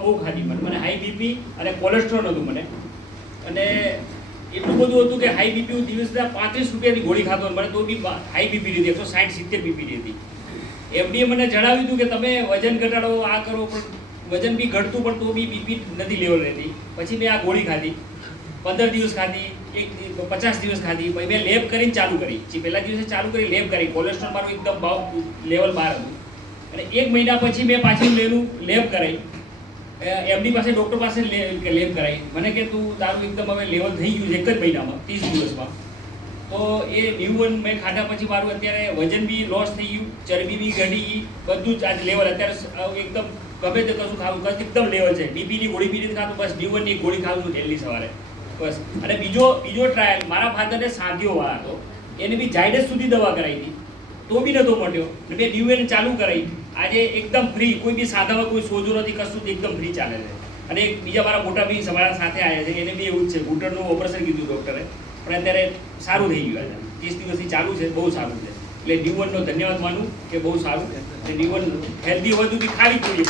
બહુ ખાધી, મને હાઈ બીપી અને કોલેસ્ટ્રોલ હતું મને, અને એટલું બધું હતું કે હાઈ બીપી દિવસના 35 રૂપિયાની ગોળી ખાતો, મને તો બી હાઈ બીપી હતી, 160-70 બીપી હતી. એમડીએ મને જણાવ્યું હતું કે તમે વજન ઘટાડો, આ કરો, પણ વજન બી ઘટતું પણ તો બી બીપી નથી લેવલ રહેતી. પછી મેં આ ગોળી ખાધી, 15 દિવસ ખાધી, 50 દિવસ ખાધી, પછી મેં લેબ કરીને ચાલુ કરી. પહેલા દિવસે ચાલુ કરી, લેબ કરી, કોલેસ્ટ્રોલ મારું એકદમ લેવલ 12 હતું. અને 1 મહિના પછી મેં પાછું લેબ કરાવી, એમડી પાસે, ડૉક્ટર પાસે લેબ કરાવી. મને કે તું તારું એકદમ હવે લેવલ થઈ ગયું છે 1 જ મહિનામાં, 30 દિવસમાં. તો એ ન્યૂવન મેં ખાધા પછી મારું અત્યારે વજન બી લોસ થઈ ગયું, ચરબી બી ઘટી ગઈ, બધું જ આજે લેવલ અત્યારે એકદમ ગમે તે કશું ખાવું એકદમ લેવલ છે. બીપીની ગોળી બી નથી ખાતું, બસ ન્યૂવનની ગોળી ખાવું છું ડેલી સવારે બસ. અને બીજો ટ્રાયલ, મારા ફાધરને સાંધીઓવાળા હતો, એને બી ઝાયડસ સુધી દવા કરાવી હતી, તો બી નહોતો મટ્યો. મેં ન્યૂવન ચાલુ કરાવી, આજે એકદમ ફ્રી, કોઈ બી સાંધામાં કોઈ સોજો નથી, કશું એકદમ ફ્રી ચાલે છે. અને બીજા મારા મોટા બી અમારા સાથે આવ્યા છે, એને બી એવું જ છે, ઘૂંટણનું ઓપરેશન કીધું ડૉક્ટરે, પણ અત્યારે સારું થઈ ગયું. આજે 30 દિવસથી ચાલુ છે, બહુ સારું છે. એટલે ન્યૂવનનો ધન્યવાદ માનું કે બહુ સારું છે. ન્યૂવન હેલ્ધી વધુ બી ખાવી જોઈએ.